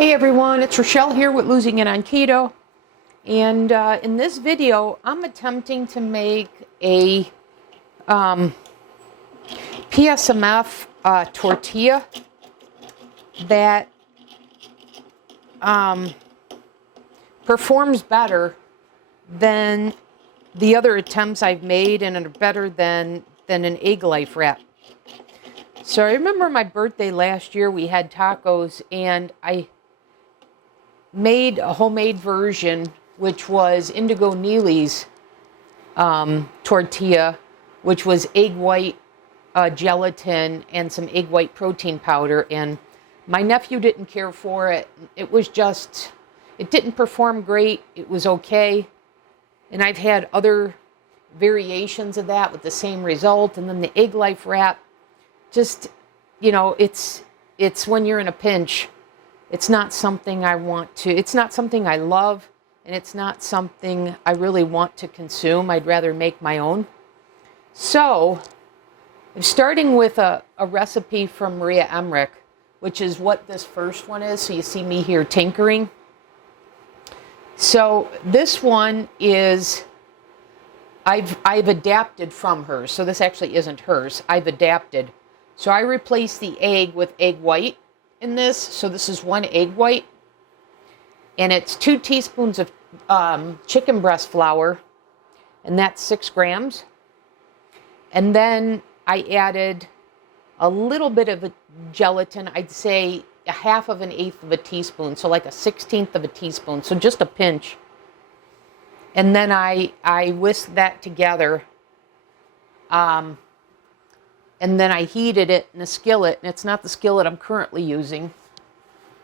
Hey everyone, it's Rochelle here with Losing It on Keto. And in this video, I'm attempting to make a PSMF tortilla that performs better than the other attempts I've made and are better than an EggLife wrap. So I remember my birthday last year, we had tacos and I made a homemade version, which was Indigo Neely's tortilla, which was egg white gelatin and some egg white protein powder. And my nephew didn't care for it. It was just, it didn't perform great. It was okay. And I've had other variations of that with the same result. And then the EggLife wrap, just, you know, it's when you're in a pinch. It's not something I want to, it's not something I love, and it's not something I really want to consume. I'd rather make my own. So I'm starting with a recipe from Maria Emmerich, which is what this first one is. So you see me here tinkering. So this one is, I've adapted from hers. So this actually isn't hers. I've adapted. So I replaced the egg with egg white in this. So this is one egg white, and it's 2 teaspoons of chicken breast flour, and that's 6 grams. And then I added a little bit of a gelatin. I'd say a 1/2 of a teaspoon, so like a 1/16 of a teaspoon, so just a pinch. And then I whisked that together. And then I heated it in a skillet, and it's not the skillet I'm currently using.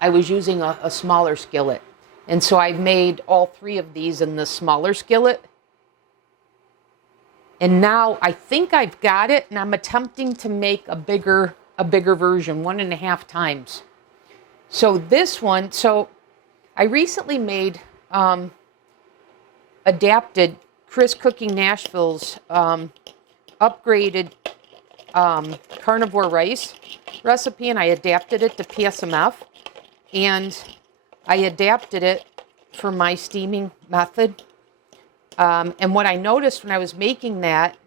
I was using a smaller skillet. And so I've made all 3 of these in the smaller skillet. And now I think I've got it, and I'm attempting to make a bigger version, 1.5 times. So this one, so I recently made adapted Chris Cooking Nashville's upgraded carnivore rice recipe, and I adapted it to PSMF, and I adapted it for my steaming method. And what I noticed when I was making that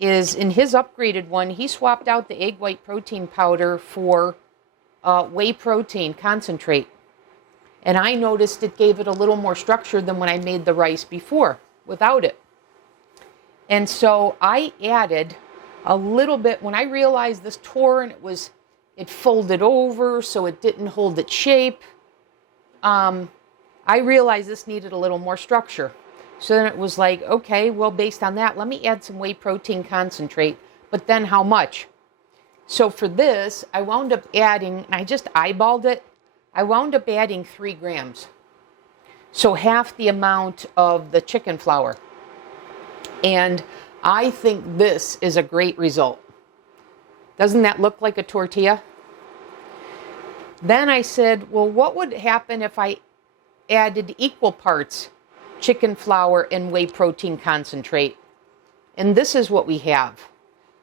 is in his upgraded one, he swapped out the egg white protein powder for whey protein concentrate. And I noticed it gave it a little more structure than when I made the rice before without it. And so I added a little bit, when I realized this tore and it folded over so it didn't hold its shape, I realized this needed a little more structure. So then it was like, okay, well, based on that, let me add some whey protein concentrate, but then how much? So for this, I wound up adding, and I just eyeballed it, I wound up adding 3 grams. So half the amount of the chicken flour. And I think this is a great result. Doesn't that look like a tortilla? Then I said, well, what would happen if I added equal parts chicken flour and whey protein concentrate? And this is what we have.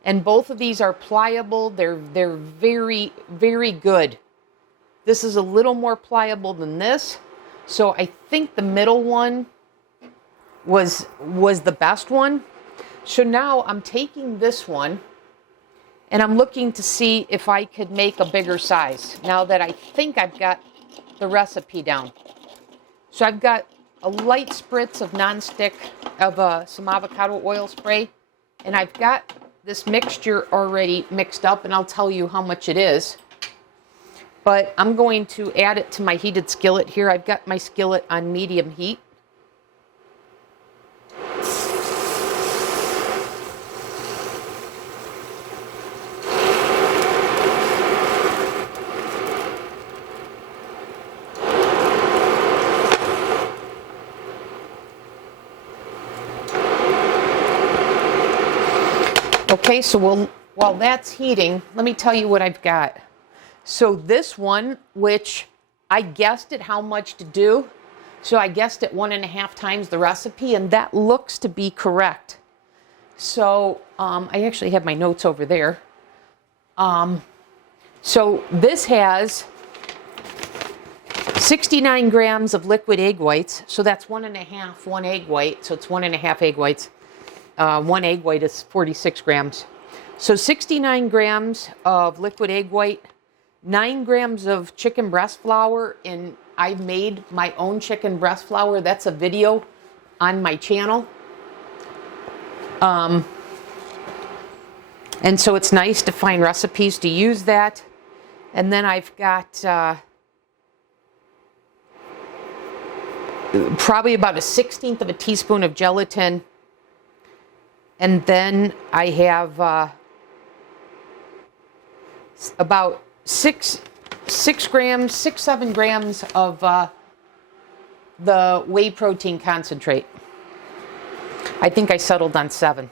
And both of these are pliable. They're very, very good. This is a little more pliable than this. So I think the middle one was the best one. So now I'm taking this one and I'm looking to see if I could make a bigger size now that I think I've got the recipe down. So I've got a light spritz of nonstick of some avocado oil spray, and I've got this mixture already mixed up, and I'll tell you how much it is. But I'm going to add it to my heated skillet here. I've got my skillet on medium heat. Okay, so while that's heating, let me tell you what I've got. So this one, which I guessed at how much to do, so I guessed at 1.5 times the recipe, and that looks to be correct. So I actually have my notes over there. So this has 69 grams of liquid egg whites. So that's 1.5, one egg white. So it's 1.5 egg whites. One egg white is 46 grams. So 69 grams of liquid egg white, 9 grams of chicken breast flour, and I've made my own chicken breast flour. That's a video on my channel. And so it's nice to find recipes to use that. And then I've got probably about 1/16 of a teaspoon of gelatin. And then I have about 7 grams of the whey protein concentrate. I think I settled on 7.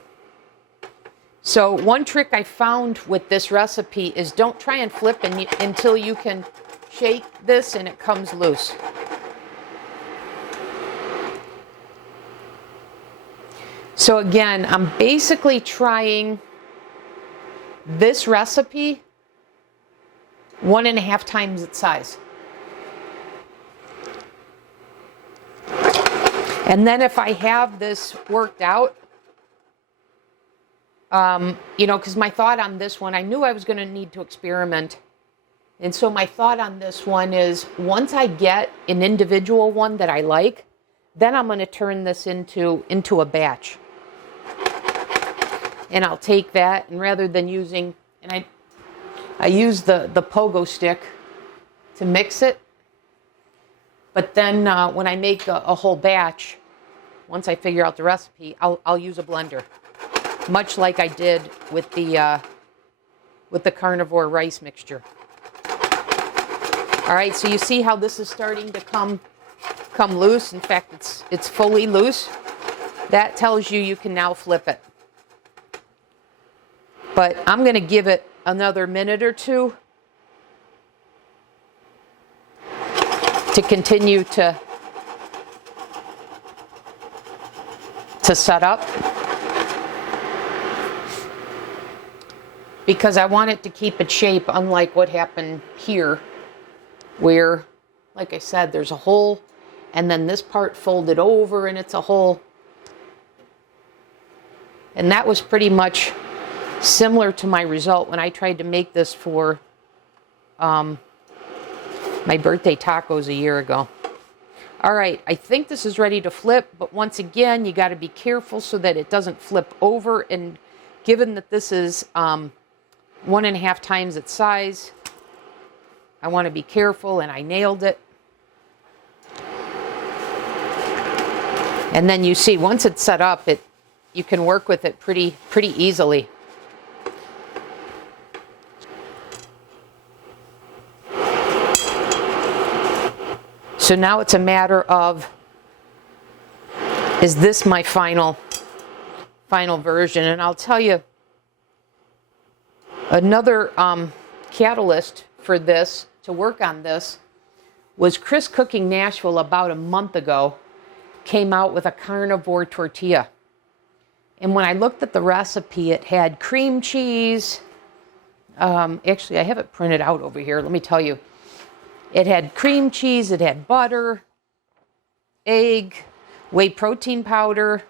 So one trick I found with this recipe is don't try and flip until you can shake this and it comes loose. So again, I'm basically trying this recipe 1.5 times its size. And then if I have this worked out, because my thought on this one, I knew I was going to need to experiment. And so my thought on this one is once I get an individual one that I like, then I'm going to turn this into a batch. And I'll take that, and rather than using, and I use the pogo stick to mix it. But then when I make a whole batch, once I figure out the recipe, I'll use a blender, much like I did with the carnivore rice mixture. All right, so you see how this is starting to come loose. In fact, it's fully loose. That tells you can now flip it. But I'm going to give it another minute or two to continue to set up, because I want it to keep its shape, unlike what happened here, where, like I said, there's a hole and then this part folded over and it's a hole. And that was pretty much similar to my result when I tried to make this for my birthday tacos a year ago. All right, I think this is ready to flip, but once again, you got to be careful so that it doesn't flip over. And given that this is 1.5 times its size, I want to be careful, and I nailed it. And then you see, once it's set up, you can work with it pretty easily. So now it's a matter of, is this my final version? And I'll tell you, another catalyst for this, to work on this, was Chris Cooking Nashville about a month ago came out with a carnivore tortilla. And when I looked at the recipe, it had cream cheese. Actually, I have it printed out over here. Let me tell you. It had cream cheese, it had butter, egg, whey protein powder,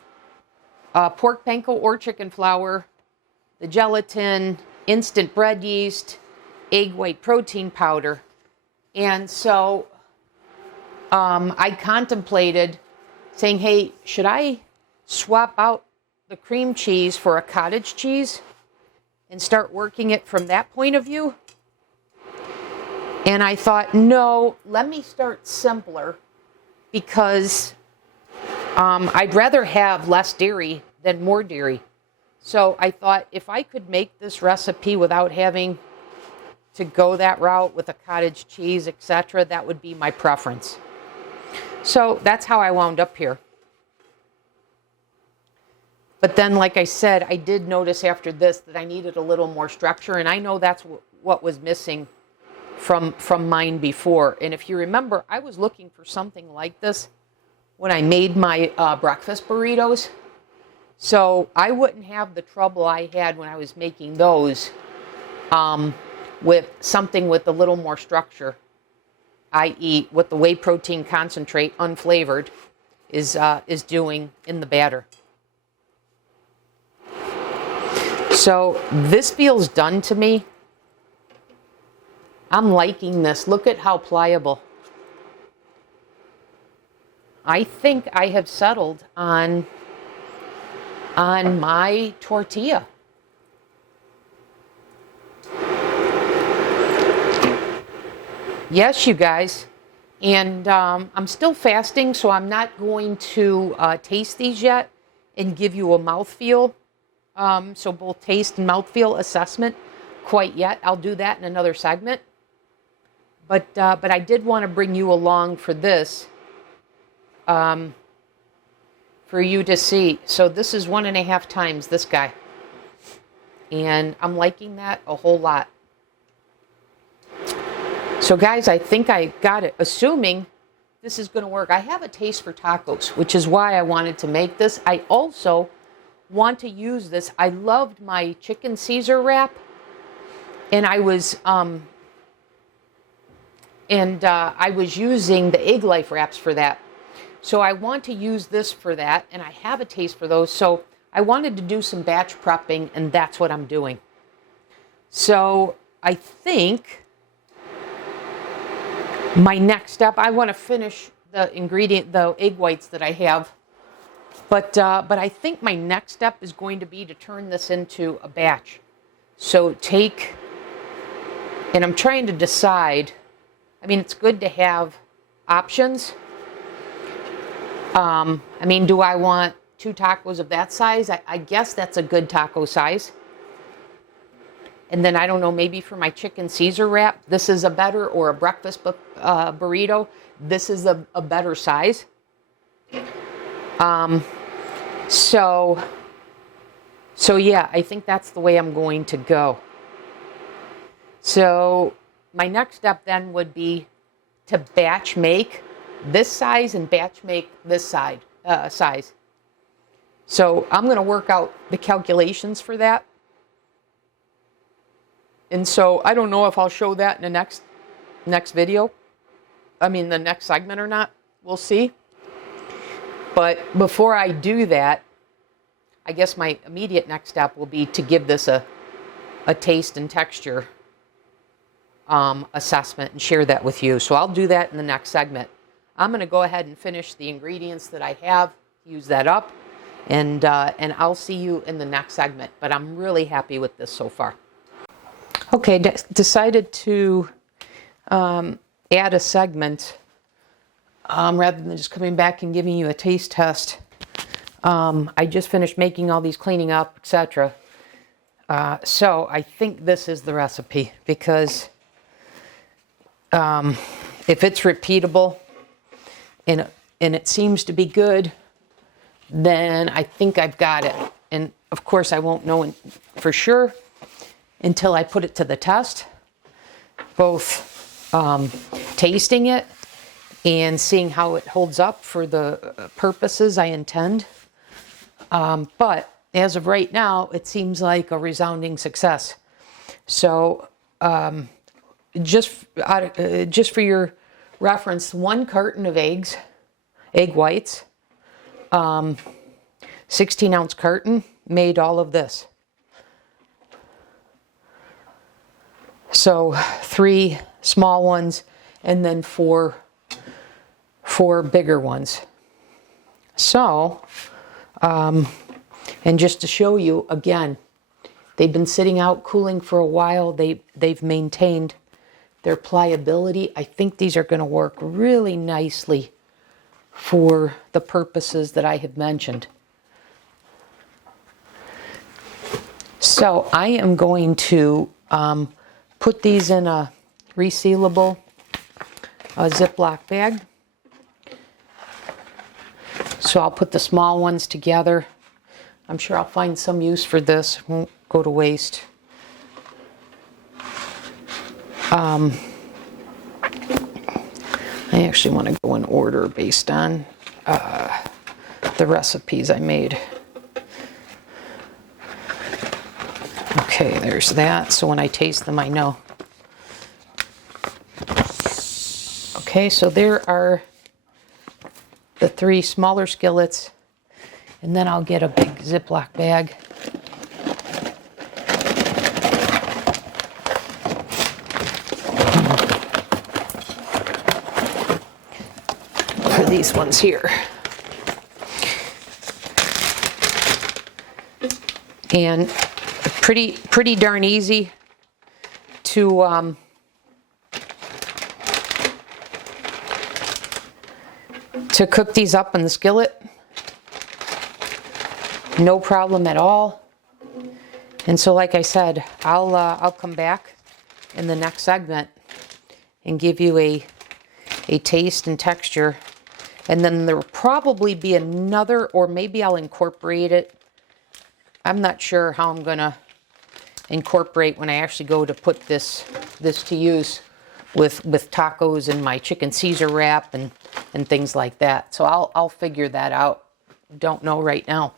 pork panko or chicken flour, the gelatin, instant bread yeast, egg white protein powder. And so I contemplated saying, hey, should I swap out the cream cheese for a cottage cheese and start working it from that point of view? And I thought, no, let me start simpler, because I'd rather have less dairy than more dairy. So I thought if I could make this recipe without having to go that route with a cottage cheese, etc., that would be my preference. So that's how I wound up here. But then, like I said, I did notice after this that I needed a little more structure, and I know that's what was missing from mine before. And if you remember, I was looking for something like this when I made my breakfast burritos. So I wouldn't have the trouble I had when I was making those with something with a little more structure. i.e. what the whey protein concentrate, unflavored, is doing in the batter. So this feels done to me. I'm liking this. Look at how pliable. I think I have settled on my tortilla. Yes, you guys. And I'm still fasting, so I'm not going to taste these yet and give you a mouthfeel. So both taste and mouthfeel assessment quite yet. I'll do that in another segment. But I did want to bring you along for this, for you to see. So this is 1.5 times this guy. And I'm liking that a whole lot. So guys, I think I got it. Assuming this is going to work. I have a taste for tacos, which is why I wanted to make this. I also want to use this. I loved my chicken Caesar wrap, and I was using the EggLife wraps for that. So I want to use this for that, and I have a taste for those. So I wanted to do some batch prepping, and that's what I'm doing. So I think my next step, I want to finish the egg whites that I have. But I think my next step is going to be to turn this into a batch. So and I'm trying to decide, I mean, it's good to have options. I mean, do I want 2 tacos of that size? I guess that's a good taco size. And then, I don't know, maybe for my chicken Caesar wrap, this is a better, or a breakfast burrito, this is a better size. So yeah, I think that's the way I'm going to go. So my next step then would be to batch make this size and batch make this size. So I'm going to work out the calculations for that. And so I don't know if I'll show that in the next video. I mean, the next segment or not. We'll see. But before I do that, I guess my immediate next step will be to give this a taste and texture assessment and share that with you. So I'll do that in the next segment. I'm going to go ahead and finish the ingredients that I have, use that up, and I'll see you in the next segment. But I'm really happy with this so far. Okay, decided to add a segment rather than just coming back and giving you a taste test. I just finished making all these, cleaning up, etc. So I think this is the recipe, because if it's repeatable and it seems to be good, then I think I've got it. And of course, I won't know for sure until I put it to the test, both tasting it and seeing how it holds up for the purposes I intend. But as of right now, it seems like a resounding success. So just for your reference, 1 carton of egg whites, 16-ounce carton, made all of this. So 3 small ones and then 4 bigger ones. So, and just to show you again, they've been sitting out cooling for a while. They've maintained their pliability. I think these are going to work really nicely for the purposes that I have mentioned. So I am going to put these in a resealable Ziploc bag. So I'll put the small ones together. I'm sure I'll find some use for this. It won't go to waste. I actually want to go in order based on the recipes I made. Okay, there's that. So when I taste them, I know. Okay, so there are the 3 smaller skillets, and then I'll get a big Ziploc bag. For these ones here. And pretty darn easy to cook these up in the skillet. No problem at all. And so, like I said, I'll come back in the next segment and give you a taste and texture. And then there will probably be another, or maybe I'll incorporate it. I'm not sure how I'm gonna incorporate when I actually go to put this to use with tacos and my chicken Caesar wrap and things like that. So I'll figure that out. Don't know right now.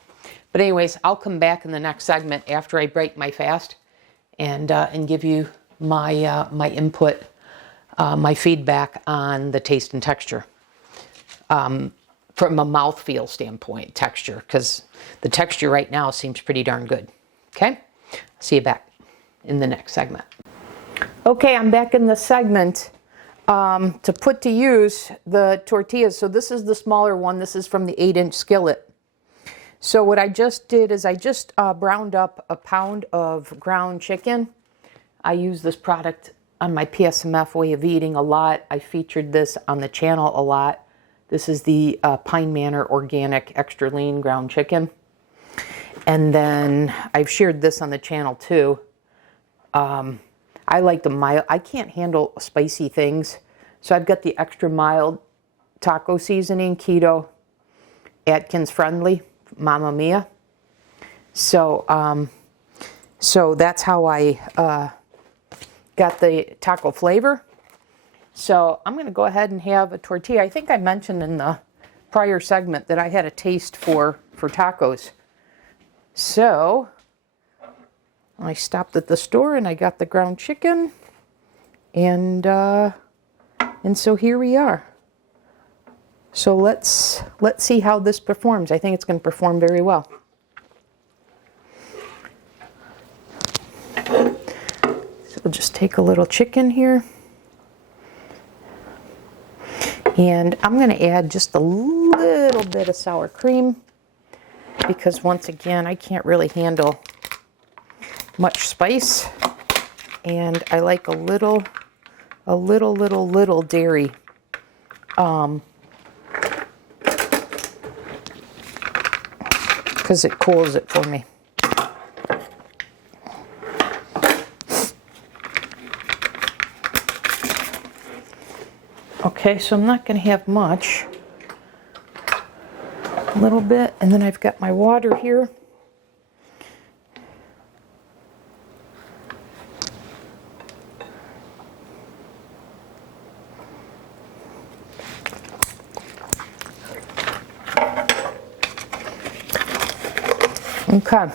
But anyways, I'll come back in the next segment after I break my fast and give you my my input, my feedback on the taste and texture. From a mouthfeel standpoint, texture, because the texture right now seems pretty darn good. Okay, see you back in the next segment. Okay, I'm back in the segment to put to use the tortillas. So this is the smaller one. This is from the 8-inch skillet. So what I just did is I just browned up a pound of ground chicken. I use this product on my PSMF way of eating a lot. I featured this on the channel a lot. This is the Pine Manor Organic Extra Lean Ground Chicken. And then I've shared this on the channel too. I like the mild. I can't handle spicy things. So I've got the extra mild taco seasoning, Keto, Atkins friendly, Mamma Mia. So, so that's how I got the taco flavor. So I'm going to go ahead and have a tortilla. I think I mentioned in the prior segment that I had a taste for tacos. So I stopped at the store and I got the ground chicken, and so here we are. So let's see how this performs. I think it's going to perform very well. So we'll just take a little chicken here. And I'm going to add just a little bit of sour cream because, once again, I can't really handle much spice, and I like a little dairy. Because it cools it for me. Okay, so I'm not going to have much. A little bit, and then I've got my water here. Okay,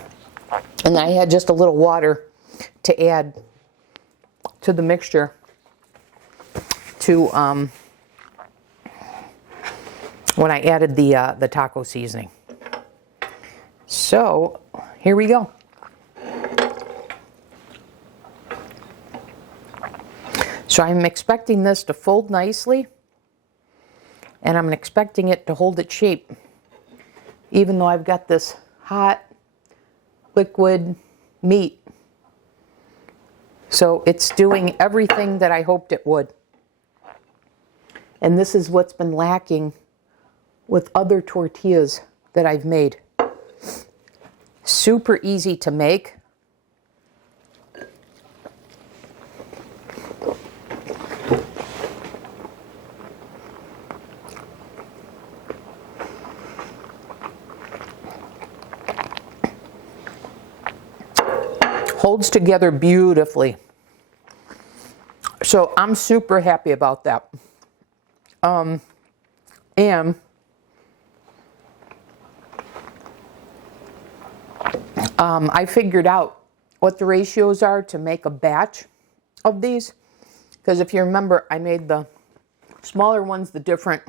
and I had just a little water to add to the mixture to when I added the taco seasoning. So here we go. So I'm expecting this to fold nicely, and I'm expecting it to hold its shape, even though I've got this hot liquid meat. So it's doing everything that I hoped it would. And this is what's been lacking with other tortillas that I've made. Super easy to make. Holds together beautifully. So I'm super happy about that. And I figured out what the ratios are to make a batch of these, because if you remember, I made the Smaller ones, the different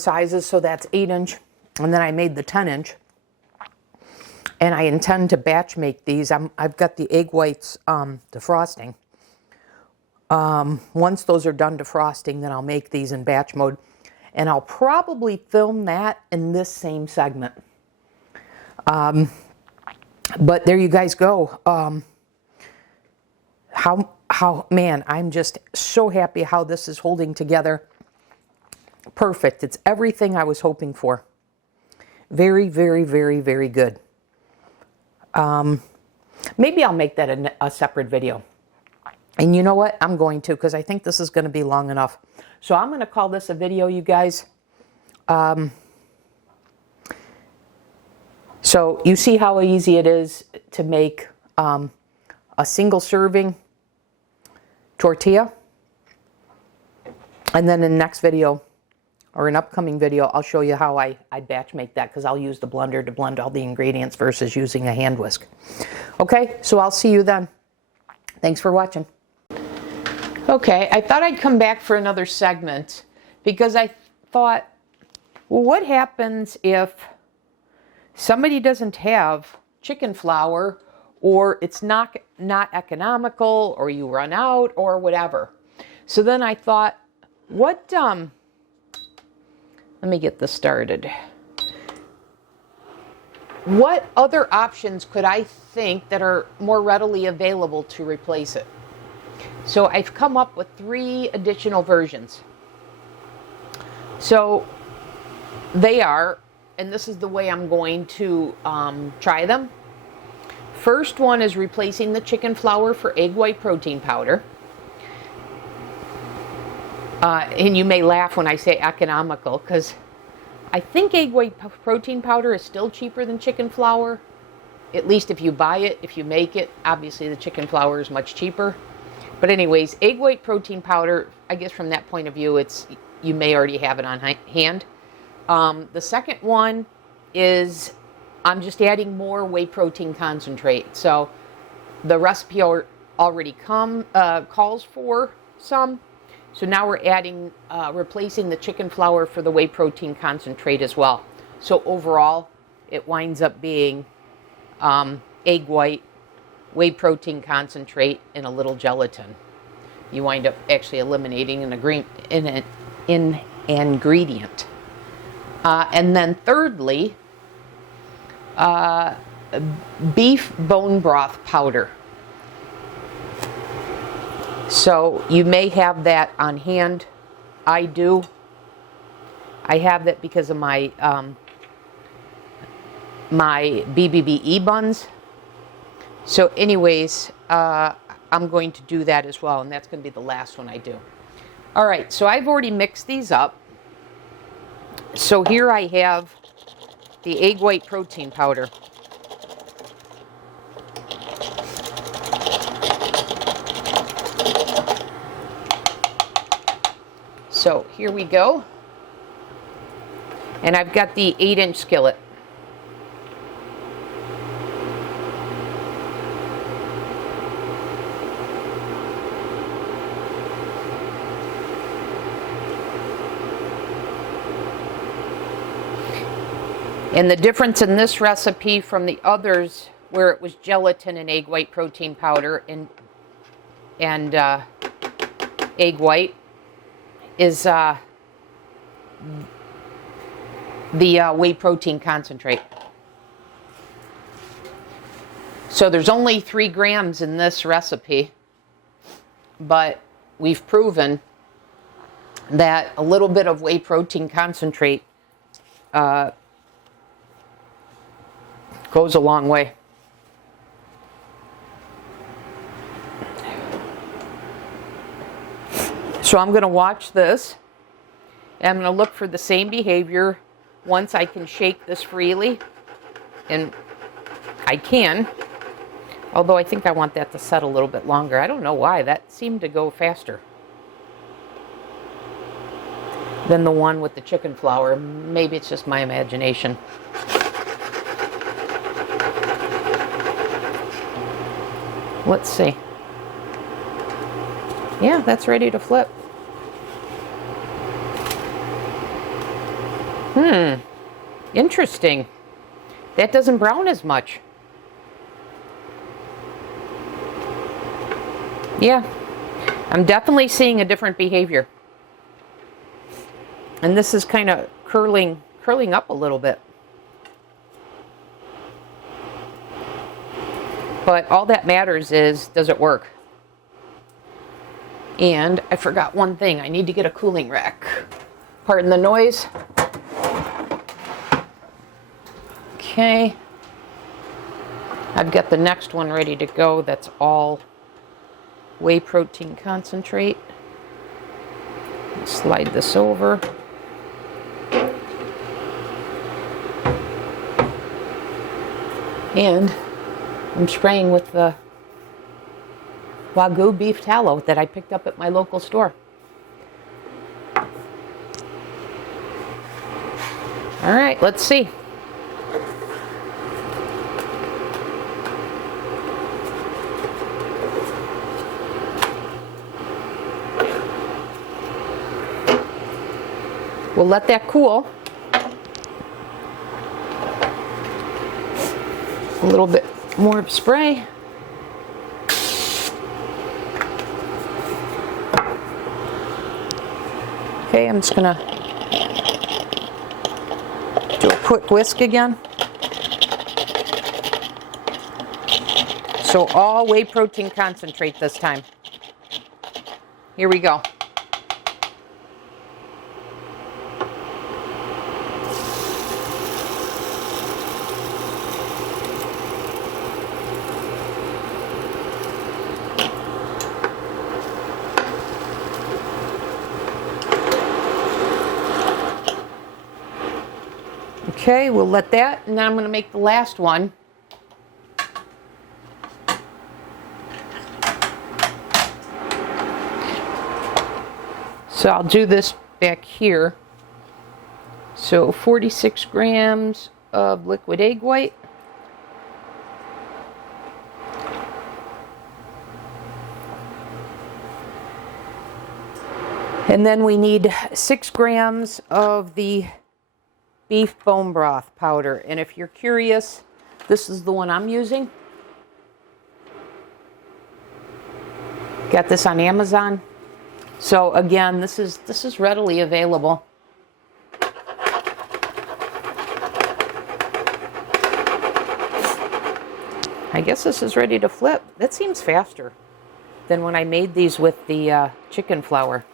sizes. So that's 8-inch. And then I made the 10-inch. And I intend to batch make these. I've got the egg whites defrosting. Once those are done defrosting, then I'll make these in batch mode. And I'll probably film that in this same segment. But there you guys go. Man, I'm just so happy how this is holding together. Perfect. It's everything I was hoping for. Very, very, very, very good. Maybe I'll make that a separate video. And you know what? I'm going to, because I think this is going to be long enough. So I'm going to call this a video, you guys. So you see how easy it is to make a single serving tortilla. And then in the next video, or an upcoming video, I'll show you how I batch make that, because I'll use the blender to blend all the ingredients versus using a hand whisk. Okay, so I'll see you then. Thanks for watching. Okay, I thought I'd come back for another segment because I thought, well, what happens if somebody doesn't have chicken flour, or it's not economical, or you run out, or whatever? So then I thought, let me get this started. What other options could I think that are more readily available to replace it? So I've come up with 3 additional versions. So they are, and this is the way I'm going to try them. First one is replacing the chicken flour for egg white protein powder. And you may laugh when I say economical, because I think egg white protein powder is still cheaper than chicken flour. At least if you buy it, if you make it, obviously the chicken flour is much cheaper. But anyways, egg white protein powder, I guess from that point of view, you may already have it on hand. The second one is I'm just adding more whey protein concentrate. So the recipe already calls for some. So now we're adding, replacing the chicken flour for the whey protein concentrate as well. So overall, it winds up being egg white, whey protein concentrate, and a little gelatin. You wind up actually eliminating an ingredient. And then thirdly, beef bone broth powder. So you may have that on hand. I do. I have that because of my my BBBE buns. So anyways, I'm going to do that as well, and that's going to be the last one I do. All right, so I've already mixed these up. So here I have the egg white protein powder. So here we go. And I've got the 8-inch skillet. And the difference in this recipe from the others, where it was gelatin and egg white protein powder and egg white, is the whey protein concentrate. So there's only 3 grams in this recipe, but we've proven that a little bit of whey protein concentrate goes a long way. So I'm going to watch this, and I'm going to look for the same behavior once I can shake this freely, and I can, although I think I want that to set a little bit longer. I don't know why, that seemed to go faster than the one with the chicken flour. Maybe it's just my imagination. Let's see. Yeah, that's ready to flip. Interesting. That doesn't brown as much. Yeah, I'm definitely seeing a different behavior. And this is kind of curling up a little bit. But all that matters is, does it work? And I forgot one thing. I need to get a cooling rack. Pardon the noise. Okay. I've got the next one ready to go. That's all whey protein concentrate. Slide this over. And I'm spraying with the Wagyu beef tallow that I picked up at my local store. All right, let's see. We'll let that cool. A little bit more spray. Okay, I'm just gonna do a quick whisk again. So all whey protein concentrate this time. Here we go. Okay, we'll let that, and then I'm going to make the last one. So I'll do this back here. So 46 grams of liquid egg white. And then we need 6 grams of the beef bone broth powder. And if you're curious, this is the one I'm using. Got this on Amazon. So again, this is readily available. I guess this is ready to flip. That seems faster than when I made these with the chicken flour.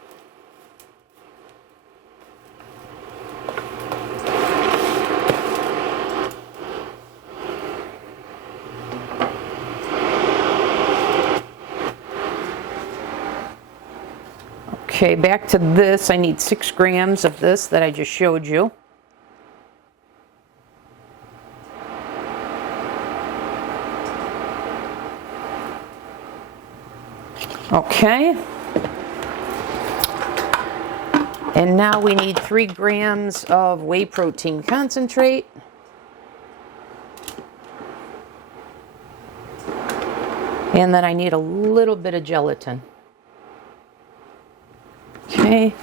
Okay, back to this. I need 6 grams of this that I just showed you. Okay. And now we need 3 grams of whey protein concentrate. And then I need a little bit of gelatin. Okay.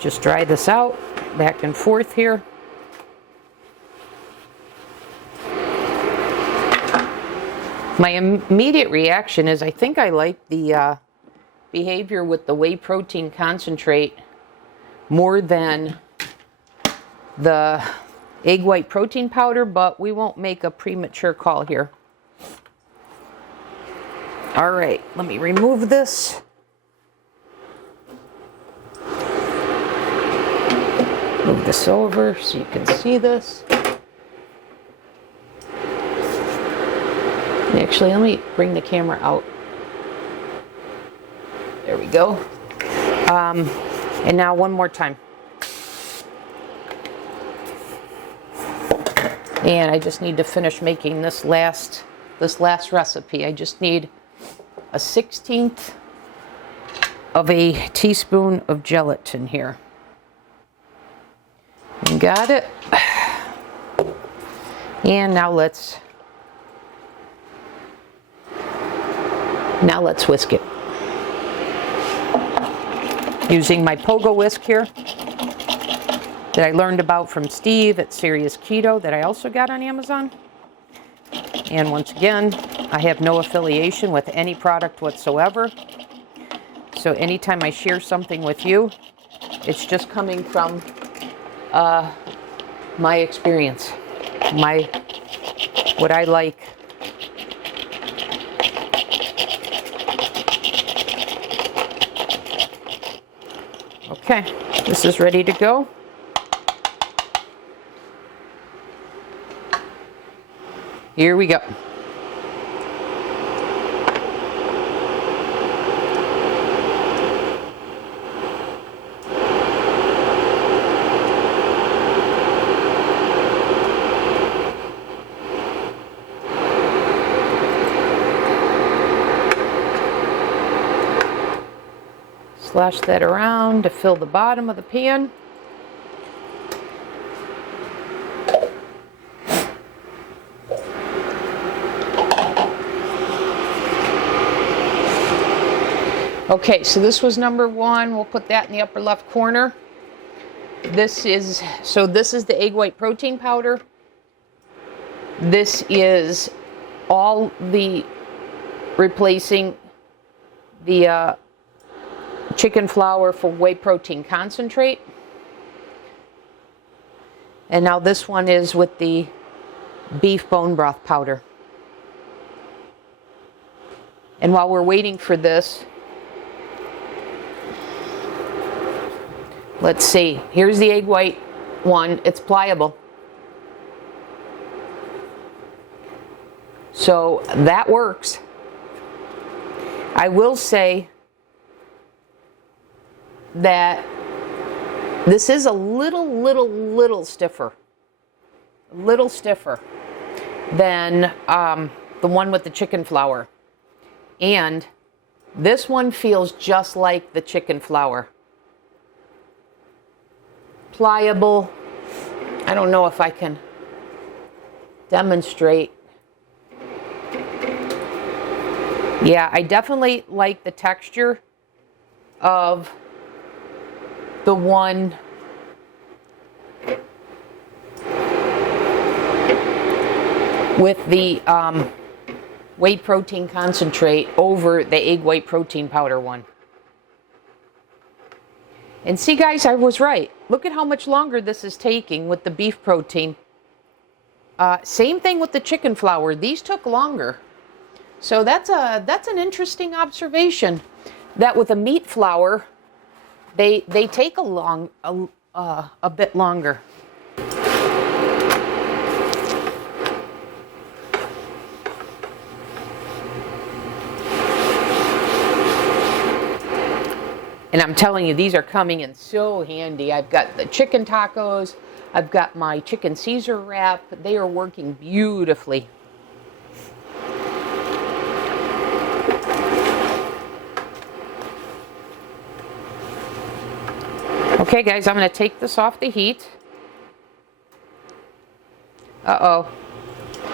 Just dry this out, back and forth here. My immediate reaction is I think I like the behavior with the whey protein concentrate more than the egg white protein powder, but we won't make a premature call here. All right, let me remove this. Move this over so you can see this. Actually, let me bring the camera out. There we go. And now one more time. And I just need to finish making this last recipe. I just need a 1/16 of a teaspoon of gelatin here. You got it. And now let's whisk it. Using my pogo whisk here that I learned about from Steve at Serious Keto that I also got on Amazon. And once again, I have no affiliation with any product whatsoever. So anytime I share something with you, it's just coming from my experience, what I like. Okay, this is ready to go. Here we go. Slash that around to fill the bottom of the pan. Okay, so this was number one. We'll put that in the upper left corner. This is the egg white protein powder. This is all the replacing the chicken flour for whey protein concentrate. And now this one is with the beef bone broth powder. And while we're waiting for this, let's see. Here's the egg white one. It's pliable. So that works. I will say that this is a little stiffer. A little stiffer than the one with the chicken flour. And this one feels just like the chicken flour. Pliable. I don't know if I can demonstrate. Yeah, I definitely like the texture of the one with the whey protein concentrate over the egg white protein powder one. And see, guys, I was right. Look at how much longer this is taking with the beef protein. Same thing with the chicken flour. These took longer. So that's an interesting observation. That with a meat flour, they take a bit longer. And I'm telling you, these are coming in so handy. I've got the chicken tacos. I've got my chicken Caesar wrap. They are working beautifully. Okay, guys, I'm going to take this off the heat. Uh-oh.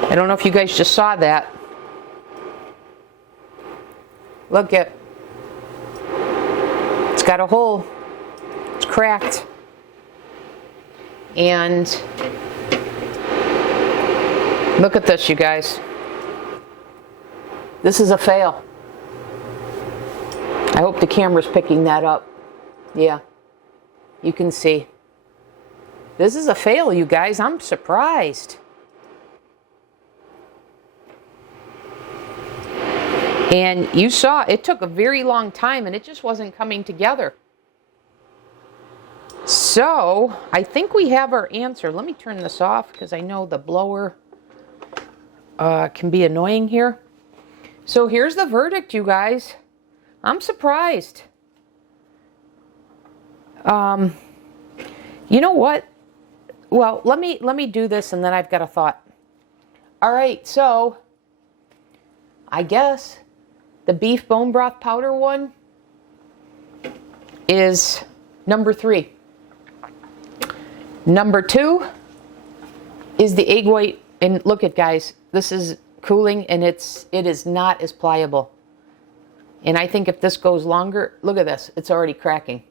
I don't know if you guys just saw that. Look at. It's got a hole. It's cracked. And look at this, you guys. This is a fail. I hope the camera's picking that up. Yeah. You can see. This is a fail, you guys. I'm surprised. And you saw it took a very long time and it just wasn't coming together. So I think we have our answer. Let me turn this off because I know the blower can be annoying here. So here's the verdict, you guys. I'm surprised. You know what? Well, let me do this and then I've got a thought. All right, so I guess the beef bone broth powder one is number 3. Number 2 is the egg white And look at, guys, this is cooling and it is not as pliable. And I think if this goes longer, look at this, it's already cracking.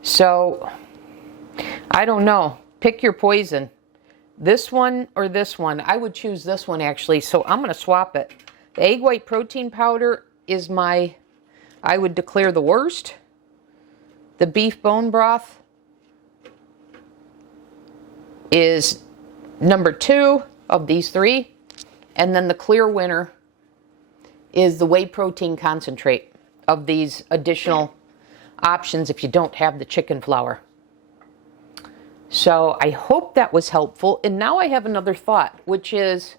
So, I don't know. Pick your poison. This one or this one. I would choose this one, actually. So I'm going to swap it. The egg white protein powder is I would declare the worst. The beef bone broth is number 2 of these 3. And then the clear winner is the whey protein concentrate of these additional options if you don't have the chicken flour. So I hope that was helpful. And now I have another thought, which is,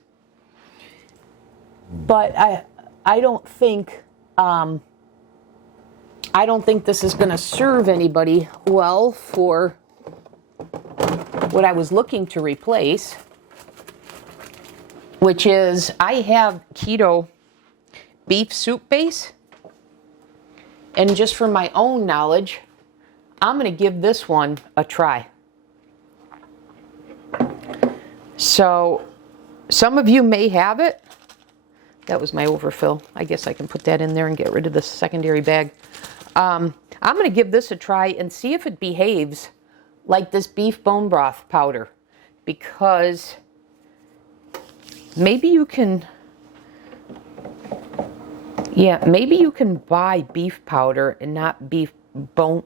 but I don't think this is going to serve anybody well for what I was looking to replace, which is I have keto beef soup base. And just from my own knowledge, I'm going to give this one a try. So, some of you may have it. That was my overfill. I guess I can put that in there and get rid of this secondary bag. I'm going to give this a try and see if it behaves like this beef bone broth powder. Because maybe you can... Yeah, maybe you can buy beef powder and not beef bone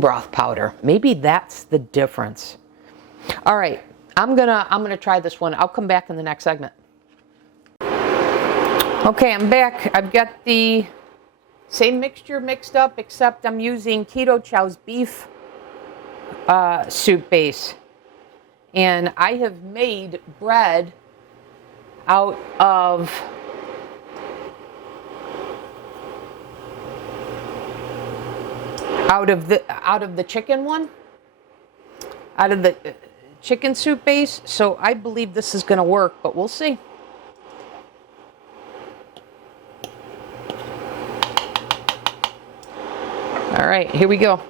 broth powder. Maybe that's the difference. All right, I'm gonna try this one. I'll come back in the next segment. Okay, I'm back. I've got the same mixture mixed up, except I'm using Keto Chow's beef soup base, and I have made bread out of the chicken one, out of the chicken soup base. So I believe this is going to work, but we'll see. All right, here we go.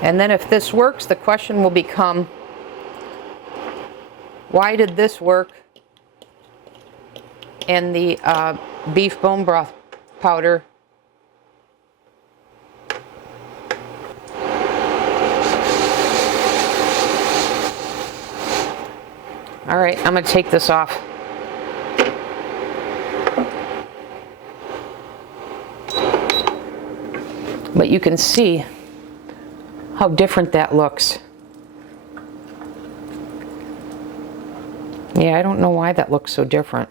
And then if this works, the question will become, why did this work and the beef bone broth powder all right, I'm going to take this off. But you can see how different that looks. Yeah, I don't know why that looks so different.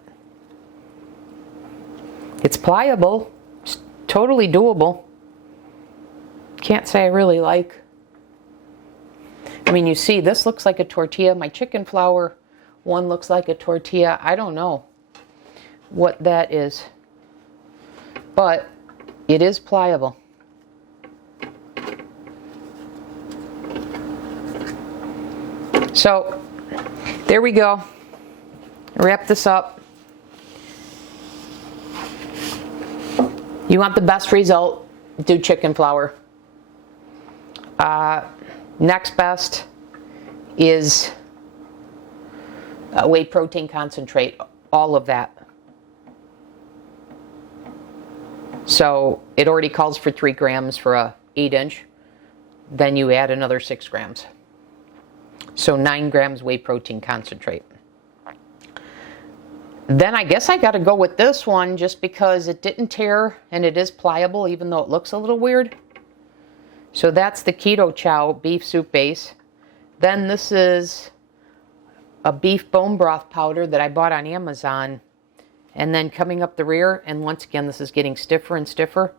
It's pliable. It's totally doable. Can't say I really like. I mean, you see, this looks like a tortilla. My chicken flour one looks like a tortilla. I don't know what that is. But it is pliable. So, there we go. Wrap this up. You want the best result, do chicken flour. Next best is whey protein concentrate, all of that. So it already calls for 3 grams for a 8-inch. Then you add another 6 grams. So 9 grams whey protein concentrate. Then I guess I got to go with this one just because it didn't tear and it is pliable even though it looks a little weird. So that's the Keto Chow beef soup base. Then this is a beef bone broth powder that I bought on Amazon. And then coming up the rear, and once again this is getting stiffer and stiffer,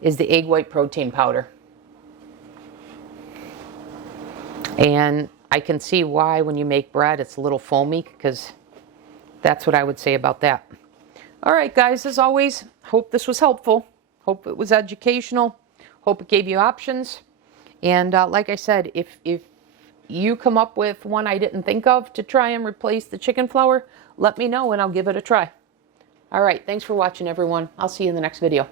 is the egg white protein powder. And I can see why when you make bread it's a little foamy, because that's what I would say about that. All right, guys, as always, hope this was helpful. Hope it was educational. Hope it gave you options. And like I said, if you come up with one I didn't think of to try and replace the chicken flour, let me know and I'll give it a try. All right, thanks for watching, everyone. I'll see you in the next video.